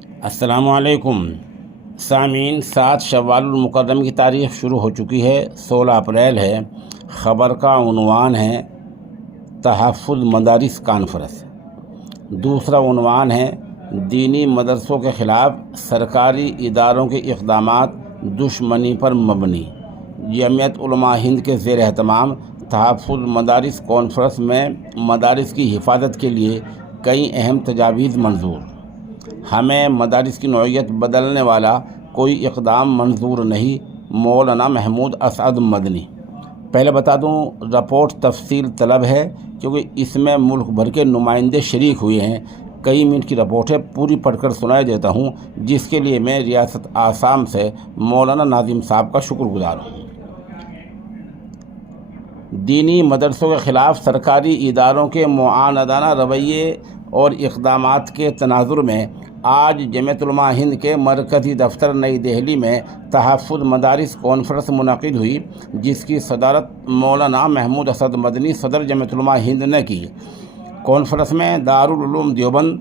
السلام علیکم سامعین، 7 شوال المکرم کی تاریخ شروع ہو چکی ہے، 16 اپریل ہے۔ خبر کا عنوان ہے تحفظ مدارس کانفرنس۔ دوسرا عنوان ہے دینی مدرسوں کے خلاف سرکاری اداروں کے اقدامات دشمنی پر مبنی۔ جمعیت علماء ہند کے زیر اہتمام تحفظ مدارس کانفرنس میں مدارس کی حفاظت کے لیے کئی اہم تجاویز منظور۔ ہمیں مدارس کی نوعیت بدلنے والا کوئی اقدام منظور نہیں، مولانا محمود اسعد مدنی۔ پہلے بتا دوں، رپورٹ تفصیل طلب ہے کیونکہ اس میں ملک بھر کے نمائندے شریک ہوئے ہیں۔ کئی منٹ کی رپورٹ ہے، پوری پڑھ کر سنایا دیتا ہوں، جس کے لیے میں ریاست آسام سے مولانا ناظم صاحب کا شکر گزار ہوں۔ دینی مدرسوں کے خلاف سرکاری اداروں کے معاندانہ رویے اور اقدامات کے تناظر میں آج جمعیت علماء ہند کے مرکزی دفتر نئی دہلی میں تحفظ مدارس کانفرنس منعقد ہوئی، جس کی صدارت مولانا محمود اسعد مدنی صدر جمعیت علماء ہند نے کی۔ کانفرنس میں دارالعلوم دیوبند،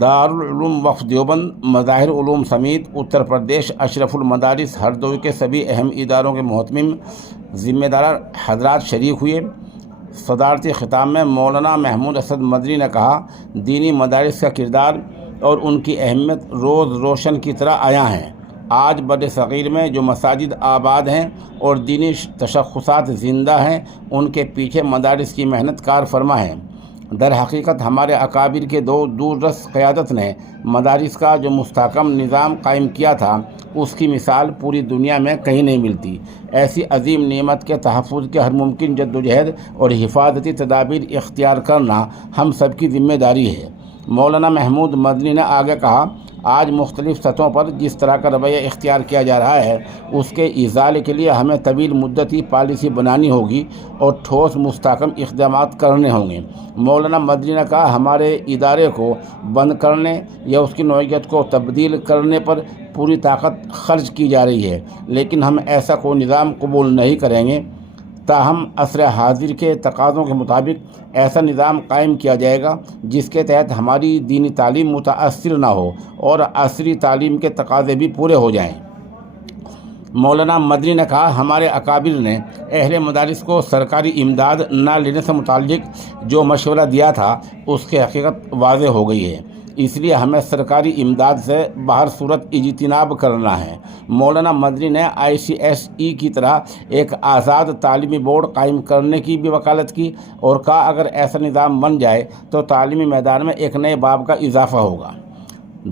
دارالعلوم وقف دیوبند، مظاہر علوم سمیت اتر پردیش اشرف المدارس ہردوئی کے سبھی اہم اداروں کے محتمم ذمہ دار حضرات شریک ہوئے۔ صدارتی خطاب میں مولانا محمود اسعد مدنی نے کہا، دینی مدارس کا کردار اور ان کی اہمیت روز روشن کی طرح عیاں ہیں۔ آج بر صغیر میں جو مساجد آباد ہیں اور دینی تشخصات زندہ ہیں، ان کے پیچھے مدارس کی محنت کار فرما ہیں۔ در حقیقت ہمارے اکابر کے دو دوررس قیادت نے مدارس کا جو مستحکم نظام قائم کیا تھا، اس کی مثال پوری دنیا میں کہیں نہیں ملتی۔ ایسی عظیم نعمت کے تحفظ کے ہر ممکن جدوجہد اور حفاظتی تدابیر اختیار کرنا ہم سب کی ذمہ داری ہے۔ مولانا محمود مدنی نے آگے کہا، آج مختلف سطحوں پر جس طرح کا رویہ اختیار کیا جا رہا ہے، اس کے ازالے کے لیے ہمیں طویل مدتی پالیسی بنانی ہوگی اور ٹھوس مستحکم اقدامات کرنے ہوں گے۔ مولانا مدنی نے کہا، ہمارے ادارے کو بند کرنے یا اس کی نوعیت کو تبدیل کرنے پر پوری طاقت خرچ کی جا رہی ہے، لیکن ہم ایسا کوئی نظام قبول نہیں کریں گے۔ تاہم عصر حاضر کے تقاضوں کے مطابق ایسا نظام قائم کیا جائے گا جس کے تحت ہماری دینی تعلیم متاثر نہ ہو اور عصری تعلیم کے تقاضے بھی پورے ہو جائیں۔ مولانا مدنی نے کہا، ہمارے اکابر نے اہل مدارس کو سرکاری امداد نہ لینے سے متعلق جو مشورہ دیا تھا، اس کی حقیقت واضح ہو گئی ہے۔ اس لیے ہمیں سرکاری امداد سے بہر صورت اجتناب کرنا ہے۔ مولانا مدنی نے ICSE کی طرح ایک آزاد تعلیمی بورڈ قائم کرنے کی بھی وکالت کی اور کہا، اگر ایسا نظام بن جائے تو تعلیمی میدان میں ایک نئے باب کا اضافہ ہوگا۔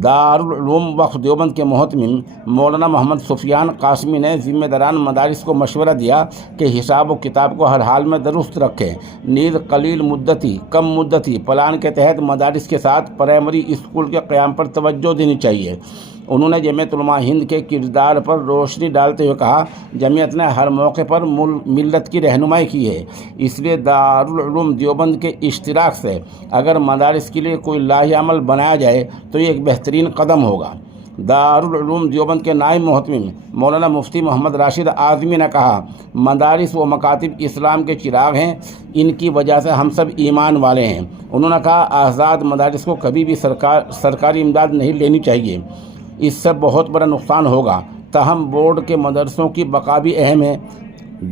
دارالعلوم وقف دیوبند کے محتمم مولانا محمد سفیان قاسمی نے ذمہ داران مدارس کو مشورہ دیا کہ حساب و کتاب کو ہر حال میں درست رکھیں، نیز قلیل مدتی کم مدتی پلان کے تحت مدارس کے ساتھ پرائمری اسکول کے قیام پر توجہ دینی چاہیے۔ انہوں نے جمعیت علماء ہند کے کردار پر روشنی ڈالتے ہوئے کہا، جمعیت نے ہر موقع پر ملت کی رہنمائی کی ہے، اس لیے دارالعلوم دیوبند کے اشتراک سے اگر مدارس کے لیے کوئی لاہ عمل بنایا جائے تو یہ ایک بہترین قدم ہوگا۔ دارالعلوم دیوبند کے نائب محتمم مولانا مفتی محمد راشد اعظمی نے کہا، مدارس و مکاتب اسلام کے چراغ ہیں، ان کی وجہ سے ہم سب ایمان والے ہیں۔ انہوں نے کہا، آزاد مدارس کو کبھی بھی سرکاری امداد نہیں لینی چاہیے، اس سے بہت بڑا نقصان ہوگا۔ تاہم بورڈ کے مدرسوں کی بقا بھی اہم ہے۔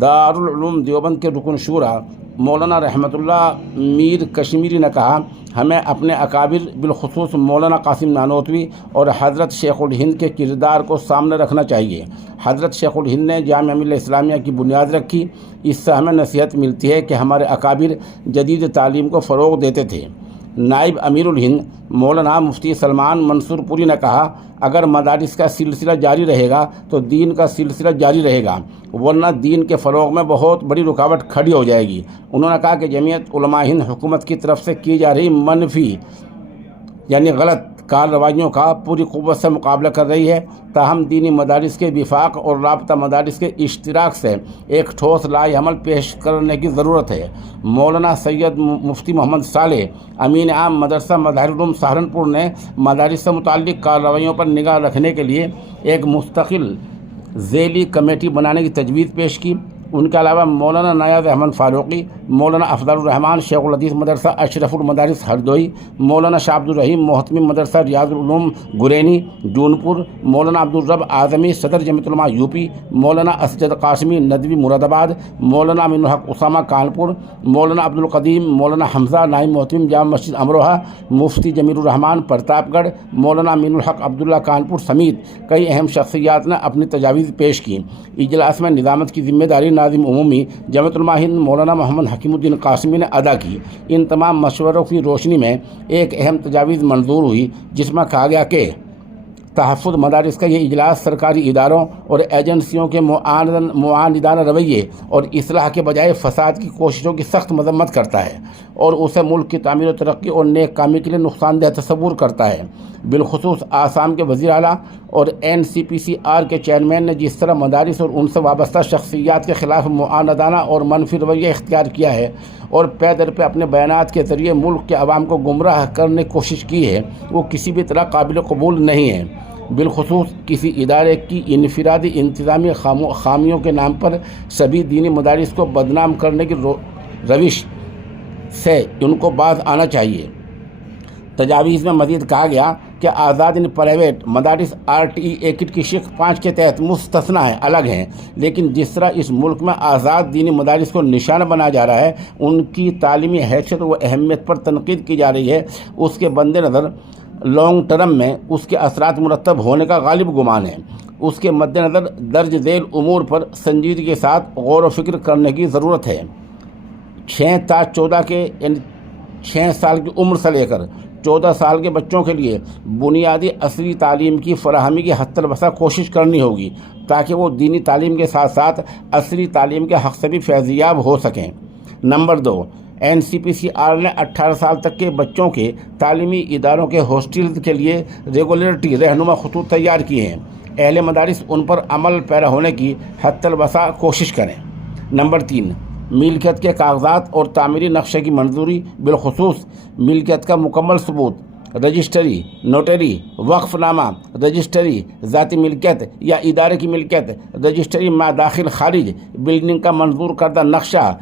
دارالعلوم دیوبند کے رکن شورا مولانا رحمت اللہ میر کشمیری نے کہا، ہمیں اپنے اکابر بالخصوص مولانا قاسم نانوتوی اور حضرت شیخ الہند کے کردار کو سامنے رکھنا چاہیے۔ حضرت شیخ الہند نے جامعہ ملیہ اسلامیہ کی بنیاد رکھی، اس سے ہمیں نصیحت ملتی ہے کہ ہمارے اکابر جدید تعلیم کو فروغ دیتے تھے۔ نائب امیر الہند مولانا مفتی سلمان منصور پوری نے کہا، اگر مدارس کا سلسلہ جاری رہے گا تو دین کا سلسلہ جاری رہے گا، ورنہ دین کے فروغ میں بہت بڑی رکاوٹ کھڑی ہو جائے گی۔ انہوں نے کہا کہ جمعیت علماء ہند حکومت کی طرف سے کی جا رہی منفی یعنی غلط کارروائیوں کا پوری قوت سے مقابلہ کر رہی ہے، تاہم دینی مدارس کے وفاق اور رابطہ مدارس کے اشتراک سے ایک ٹھوس لائحہ عمل پیش کرنے کی ضرورت ہے۔ مولانا سید مفتی محمد صالح امین عام مدرسہ مظاہر علوم سہارنپور نے مدارس سے متعلق کارروائیوں پر نگاہ رکھنے کے لیے ایک مستقل ذیلی کمیٹی بنانے کی تجویز پیش کی۔ ان کے علاوہ مولانا نیاز احمد فاروقی، مولانا افضل الرحمان شیخ الحدیث مدرسہ اشرف المدارس ہردوئی، مولانا شاہ عبد الرحیم محتمی مدرسہ ریاض العلوم گرینی جونپور، مولانا عبدالرب اعظمی صدر جمعیت العلماء یوپی، مولانا اسجد قاسمی ندوی مراد آباد، مولانا امین الحق اسامہ کانپور، مولانا عبد القدیم مولانا حمزہ نائب محتمم جامع مسجد امروہہ، مفتی جمیل الرحمان پرتاپ گڑھ، مولانا امین الحق عبداللہ کانپور سمیت کئی اہم شخصیات نے اپنی تجاویز پیش کی۔ اجلاس میں نظامت کی ذمہ داری ناظم عمومی جمعیت العلماء ہند مولانا محمد حکیم الدین قاسمی نے ادا کی۔ ان تمام مشوروں کی روشنی میں ایک اہم تجاویز منظور ہوئی جس میں کہا گیا کہ تحفظ مدارس کا یہ اجلاس سرکاری اداروں اور ایجنسیوں کے معاندانہ رویے اور اصلاح کے بجائے فساد کی کوششوں کی سخت مذمت کرتا ہے اور اسے ملک کی تعمیر و ترقی اور نیک کامی کے لیے نقصان دہ تصور کرتا ہے۔ بالخصوص آسام کے وزیر اعلیٰ اور NCPCR کے چیئرمین نے جس طرح مدارس اور ان سے وابستہ شخصیات کے خلاف معاندانہ اور منفی رویہ اختیار کیا ہے اور پے در پہ اپنے بیانات کے ذریعے ملک کے عوام کو گمراہ کرنے کی کوشش کی ہے، وہ کسی بھی طرح قابل قبول نہیں ہے۔ بالخصوص کسی ادارے کی انفرادی انتظامی خامیوں کے نام پر سبھی دینی مدارس کو بدنام کرنے کی روش سے ان کو باز آنا چاہیے۔ تجاویز میں مزید کہا گیا کہ آزاد پرائیویٹ مدارس RTE ایکٹ کی شق 5 کے تحت مستثنیٰ ہیں، الگ ہیں، لیکن جس طرح اس ملک میں آزاد دینی مدارس کو نشانہ بنایا جا رہا ہے، ان کی تعلیمی حیثیت و اہمیت پر تنقید کی جا رہی ہے، اس کے بند نظر لانگ ٹرم میں اس کے اثرات مرتب ہونے کا غالب گمان ہے۔ اس کے مد نظر درج ذیل امور پر سنجیدگی کے ساتھ غور و فکر کرنے کی ضرورت ہے۔ 6 تا 14 کے یعنی 6 سال کی عمر سے لے کر 14 سال کے بچوں کے لیے بنیادی عصری تعلیم کی فراہمی کی حتی الوسع کوشش کرنی ہوگی تاکہ وہ دینی تعلیم کے ساتھ ساتھ عصری تعلیم کے حق سے بھی فیضیاب ہو سکیں۔ نمبر 2، NCPCR نے 18 سال تک کے بچوں کے تعلیمی اداروں کے ہاسٹلز کے لیے ریگولیٹری رہنما خطوط تیار کیے ہیں۔ اہل مدارس ان پر عمل پیرا ہونے کی حتی الوسع کوشش کریں۔ نمبر 3، ملکیت کے کاغذات اور تعمیری نقشے کی منظوری، بالخصوص ملکیت کا مکمل ثبوت، رجسٹری، نوٹری، وقف نامہ، رجسٹری، ذاتی ملکیت یا ادارے کی ملکیت، رجسٹری ما داخل خارج، بلڈنگ کا منظور کردہ نقشہ،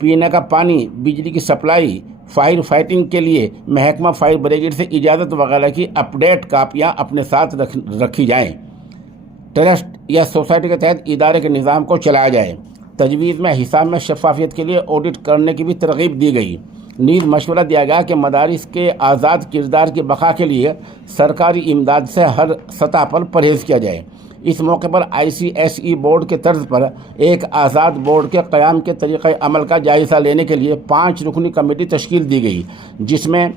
پینے کا پانی، بجلی کی سپلائی، فائر فائٹنگ کے لیے محکمہ فائر بریگیڈ سے اجازت وغیرہ کی اپڈیٹ کاپیاں اپنے ساتھ رکھی جائیں۔ ٹرسٹ یا سوسائٹی کے تحت ادارے کے نظام کو چلایا جائے۔ تجویز میں حساب میں شفافیت کے لیے آڈٹ کرنے کی بھی ترغیب دی گئی۔ نیز مشورہ دیا گیا کہ مدارس کے آزاد کردار کی بقا کے لیے سرکاری امداد سے ہر سطح پر پرہیز کیا جائے۔ اس موقع پر ICSE بورڈ کے طرز پر ایک آزاد بورڈ کے قیام کے طریقہ عمل کا جائزہ لینے کے لیے 5 رکنی کمیٹی تشکیل دی گئی، جس میں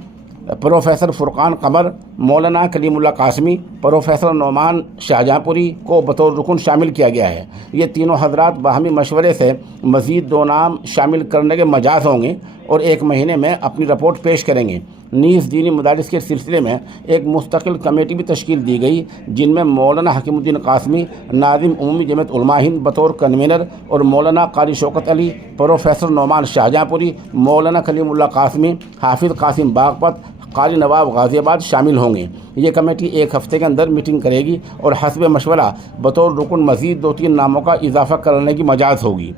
پروفیسر فرقان قمر، مولانا کلیم اللہ قاسمی، پروفیسر نعمان شاہجہاں پوری کو بطور رکن شامل کیا گیا ہے۔ یہ تینوں حضرات باہمی مشورے سے مزید 2 نام شامل کرنے کے مجاز ہوں گے اور 1 مہینے میں اپنی رپورٹ پیش کریں گے۔ نیز دینی مدارس کے سلسلے میں ایک مستقل کمیٹی بھی تشکیل دی گئی، جن میں مولانا حکیم الدین قاسمی، ناظم عمومی جمعیت علماء ہند بطور کنوینر، اور مولانا قاری شوکت علی، پروفیسر نعمان شاہجہاں پوری، مولانا کلیم اللہ قاسمی، حافظ قاسم باغپت، قاری نواب غازی آباد شامل ہوں گے۔ یہ کمیٹی 1 ہفتے کے اندر میٹنگ کرے گی اور حسب مشورہ بطور رکن مزید 2-3 ناموں کا اضافہ کرنے کی مجاز ہوگی۔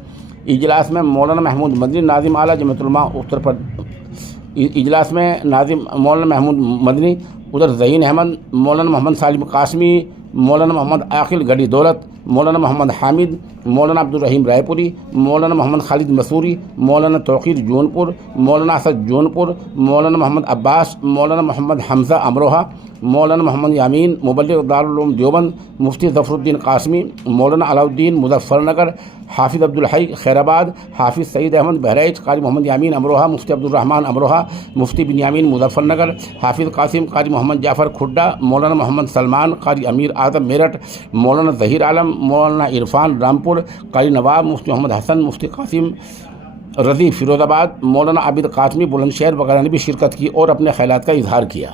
اجلاس میں مولانا محمود مدنی، ناظم اعلیٰ جمعیت علماء اتر پردیش، اجلاس میں ناظم مولانا محمود مدنی، ادھر ذہین احمد، مولانا محمد سالم قاسمی، مولانا محمد عاقل گڑھی دولت، مولانا محمد حامد، مولانا عبد الرحیم رائے پوری، مولانا محمد خالد مسوری، مولانا توقیر جونپور، مولانا اسد جونپور، مولانا محمد عباس، مولانا محمد حمزہ امروہہ، مولانا محمد یامین مبلغ دارالعلوم دیوبند، مفتی ظفر الدین قاسمی، مولانا علاء الدین مظفر نگر، حافظ عبدالحی خیر آباد، حافظ سعید احمد بہرائچ، قاری محمد یامین امروہہ، مفتی عبدالرحمان امروہہ، مفتی بنیامین مظفر نگر، حافظ قاسم، قاری محمد جعفر کھڈا، مولانا محمد سلمان، قاری امیر اعظم میرٹھ، مولانا ظہیر عالم، مولانا عرفان رامپور، قاری نواب، مفتی محمد حسن، مفتی قاسم رضی فیروز آباد، مولانا عابد قاسمی بلند شہر وغیرہ نے بھی شرکت کی اور اپنے خیالات کا اظہار کیا۔